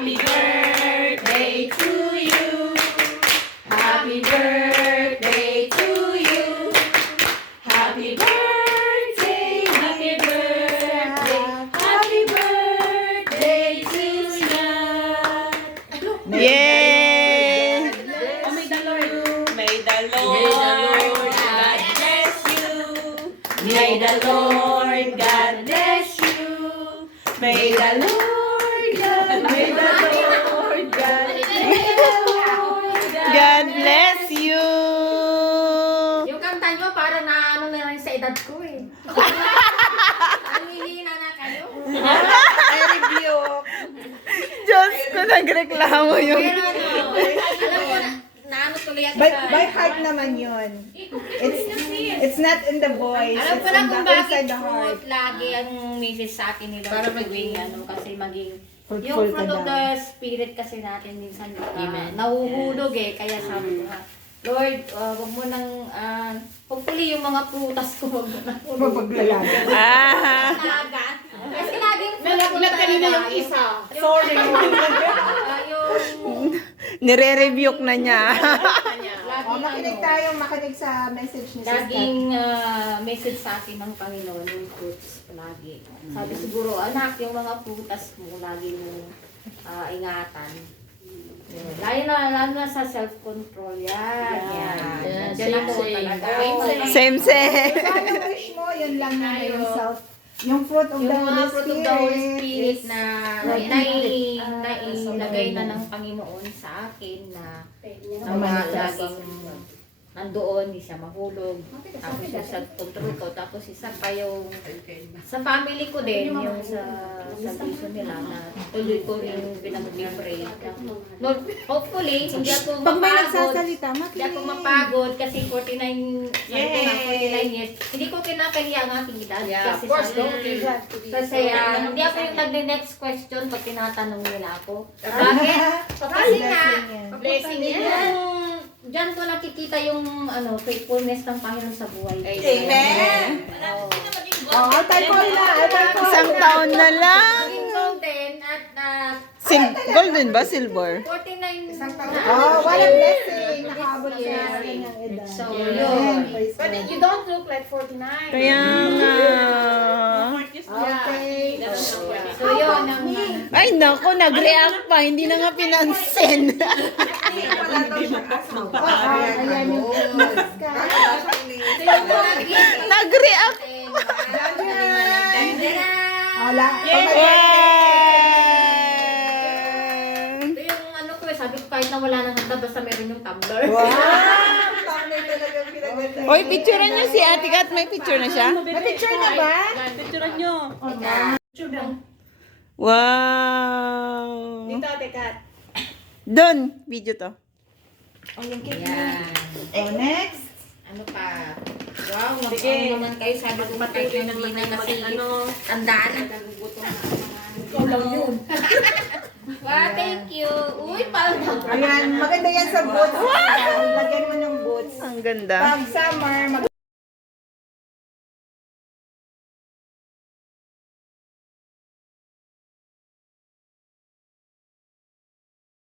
Happy birthday to you. Happy birthday to you. Happy birthday, happy birthday, happy birthday to you. Yay! Oh, may the Lord. May the Lord God bless you. May the Lord God bless you. May the Lord God, may the Lord God, may the Lord God bless you. Yung kanta nyo, parang naano na rin sa edad ko eh. Nanghihina na kayo. I rebuke. Diyos ko, nagreklamo yung... Pero ano, alam ko, naano tuloy ako sa... By heart naman yun. It's not in the voice. Alam It's ko na in kung the bakit inside the heart. fruit lagi ang message sa akin nila. Para maging ano, kasi maging... Fruitful Yung ka fruit of daw. the spirit kasi natin minsan nahuhulog eh. Kaya sabi ko nga, Lord, wag mo nang... hopefully yung mga prutas ko wag mo nang Mapaglalag. Ah, talaga. Kasi laging Nalaglag kanina yung isa. Sorry. Yung... nire-rebuke na niya. O, makinig tayo, makinig sa message ni Sister. Laging message sa akin ng Panginoon yung fruits lagi. Sabi siguro, anak, yung mga prutas mo, lagi mo ingatan. Lalo na sa self-control. Yan. Yes, Diyan ako same, talaga. Same, same. Ano wish mo? Yun lang na yung self. Yung fruit of the Yung mga Holy fruit of the Holy Spirit is na nailagay na ng Panginoon sa akin na laging nandoon, hindi siya mahulog. Tapos yung self-control ko. Tapos isa pa yung sa family ko din, yung sa vision nila na tuloy ko yung pinag-pray. Lord, hopefully, hindi ako Pag may mapagod. nagsasalita, Hindi ako makinig. mapagod kasi 49 years. Hindi ko kinakahiya ang aking edad. Kasi kasi hindi ako yung nag-next question pag tinatanong nila ako. Bakit? Kasi nga, Blessing yan. yung diyan ko nakikita yung faithfulness ng Panginoon sa buhay ko. Amen. Oh, altar call na, altar call. Isang taon na lang. Maging golden at Golden ba? Silver? 49 Oh, what a blessing. Nakaabot sa kanyang edad. So, Amen. yun. Praise But God. you don't look like 49. Kaya nga. Okay. So, yun ang Ay, naku, nag-react pa. Hindi na nga pinansin. Ayan yung fitness ka. Nag-react. Wala. Yay! Ito yung ano ko sabi ko kahit na wala nang handa basta meron yung tumbler. Oy, picturean niyo si Ate Kat. May picture na siya? May picture na ba? Picturean nyo. Wow. Dito, Ate Kat. Doon, video to. Yan. Oh, next. Ano pa? Wow, mag-ano naman kayo. Sabi ko kahit na hindi na kasi tandaan ang nagugutom na ikaw lang yun. Wow, thank you. Uy, parang Ayan, maganda yan sa boots. Lagyan mo ng boots. Ang ganda. Pag summer,